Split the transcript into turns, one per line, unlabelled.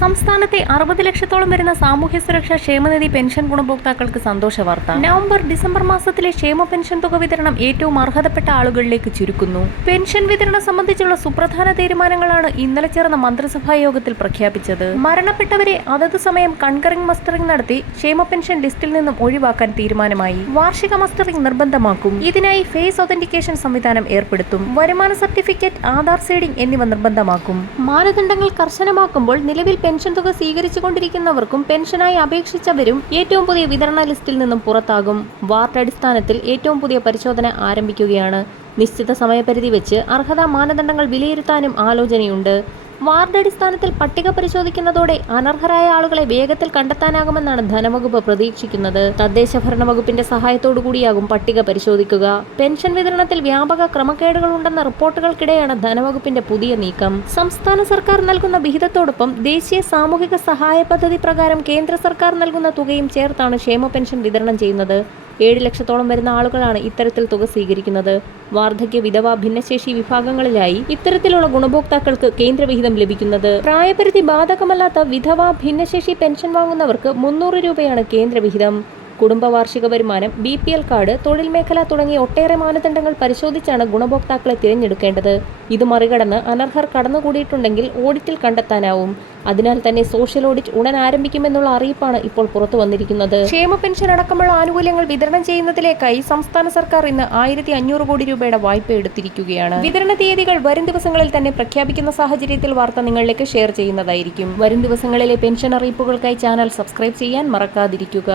സംസ്ഥാനത്തെ അറുപത് ലക്ഷത്തോളം വരുന്ന സാമൂഹ്യ സുരക്ഷാ ക്ഷേമനിധി പെൻഷൻ ഗുണഭോക്താക്കൾക്ക് സന്തോഷ വാർത്ത. നവംബർ ഡിസംബർ മാസത്തിലെ ക്ഷേമ പെൻഷൻ തുക വിതരണം ഏറ്റവും അർഹതപ്പെട്ട ആളുകളിലേക്ക് ചുരുക്കുന്നു. പെൻഷൻ വിതരണം സംബന്ധിച്ചുള്ള സുപ്രധാന തീരുമാനങ്ങളാണ് ഇന്നലെ ചേർന്ന മന്ത്രിസഭാ യോഗത്തിൽ പ്രഖ്യാപിച്ചത്. മരണപ്പെട്ടവരെ അതത് സമയം കൺകറിംഗ് മസ്റ്ററിംഗ് നടത്തി ക്ഷേമ പെൻഷൻ ലിസ്റ്റിൽ നിന്നും ഒഴിവാക്കാൻ തീരുമാനമായി. വാർഷിക മസ്റ്ററിംഗ് നിർബന്ധമാക്കും. ഇതിനായി ഫേസ് ഒതന്റിക്കേഷൻ സംവിധാനം ഏർപ്പെടുത്തും. വരുമാന സർട്ടിഫിക്കറ്റ് ആധാർ സീഡിംഗ് എന്നിവ നിർബന്ധമാക്കും. മാനദണ്ഡങ്ങൾ കർശനമാക്കുമ്പോൾ നിലവിൽ പെൻഷൻ തുക സ്വീകരിച്ചുകൊണ്ടിരിക്കുന്നവർക്കും പെൻഷനായി അപേക്ഷിച്ചവരും ഏറ്റവും പുതിയ വിതരണ ലിസ്റ്റിൽ നിന്നും പുറത്താകും. വാർഡ് അടിസ്ഥാനത്തിൽ ഏറ്റവും പുതിയ പരിശോധന ആരംഭിക്കുകയാണ്. നിശ്ചിത സമയപരിധി വെച്ച് അർഹതാ മാനദണ്ഡങ്ങൾ വിലയിരുത്താനും ആലോചനയുണ്ട്. വാർഡ് അടിസ്ഥാനത്തിൽ പട്ടിക പരിശോധിക്കുന്നതോടെ അനർഹരായ ആളുകളെ വേഗത്തിൽ കണ്ടെത്താനാകുമെന്നാണ് ധനവകുപ്പ് പ്രതീക്ഷിക്കുന്നത്. തദ്ദേശ ഭരണ വകുപ്പിന്റെ സഹായത്തോടു കൂടിയാകും പട്ടിക പരിശോധിക്കുക. പെൻഷൻ വിതരണത്തിൽ വ്യാപക ക്രമക്കേടുകൾ ഉണ്ടെന്ന റിപ്പോർട്ടുകൾക്കിടെയാണ് ധനവകുപ്പിന്റെ പുതിയ നീക്കം. സംസ്ഥാന സർക്കാർ നൽകുന്ന വിഹിതത്തോടൊപ്പം ദേശീയ സാമൂഹിക സഹായ പദ്ധതി പ്രകാരം കേന്ദ്ര സർക്കാർ നൽകുന്ന തുകയും ചേർത്താണ് ക്ഷേമ പെൻഷൻ വിതരണം ചെയ്യുന്നത്. ഏഴ് ലക്ഷത്തോളം വരുന്ന ആളുകളാണ് ഇത്തരത്തിൽ തുക സ്വീകരിക്കുന്നത്. വാർദ്ധക്യ വിധവ ഭിന്നശേഷി വിഭാഗങ്ങളിലായി ഇത്തരത്തിലുള്ള ഗുണഭോക്താക്കൾക്ക് കേന്ദ്രവിഹിതം ലഭിക്കുന്നത്. പ്രായപരിധി ബാധകമല്ലാത്ത വിധവ ഭിന്നശേഷി പെൻഷൻ വാങ്ങുന്നവർക്ക് മുന്നൂറ് രൂപയാണ് കേന്ദ്രവിഹിതം. കുടുംബ വാർഷിക വരുമാനം ബി പി എൽ കാർഡ് തൊഴിൽ മേഖല തുടങ്ങിയ ഒട്ടേറെ മാനദണ്ഡങ്ങൾ പരിശോധിച്ചാണ് ഗുണഭോക്താക്കളെ തിരഞ്ഞെടുക്കേണ്ടത്. ഇത് മറികടന്ന് അനർഹർ കടന്നുകൂടിയിട്ടുണ്ടെങ്കിൽ ഓഡിറ്റിൽ കണ്ടെത്താനാവും. അതിനാൽ തന്നെ സോഷ്യൽ ഓഡിറ്റ് ഉടൻ ആരംഭിക്കുമെന്നുള്ള അറിയിപ്പാണ് ഇപ്പോൾ പുറത്തു വന്നിരിക്കുന്നത്. ക്ഷേമ പെൻഷൻ അടക്കമുള്ള ആനുകൂല്യങ്ങൾ വിതരണം ചെയ്യുന്നതിലേക്കായി സംസ്ഥാന സർക്കാർ ഇന്ന് ആയിരത്തി അഞ്ഞൂറ് കോടി രൂപയുടെ വായ്പ എടുത്തിരിക്കുകയാണ്. വിതരണ തീയതികൾ വരും ദിവസങ്ങളിൽ തന്നെ പ്രഖ്യാപിക്കുന്ന സാഹചര്യത്തിൽ വാർത്ത നിങ്ങളിലേക്ക് ഷെയർ ചെയ്യുന്നതായിരിക്കും. വരും ദിവസങ്ങളിലെ പെൻഷൻ അറിയിപ്പുകൾക്കായി ചാനൽ സബ്സ്ക്രൈബ് ചെയ്യാൻ മറക്കാതിരിക്കുക.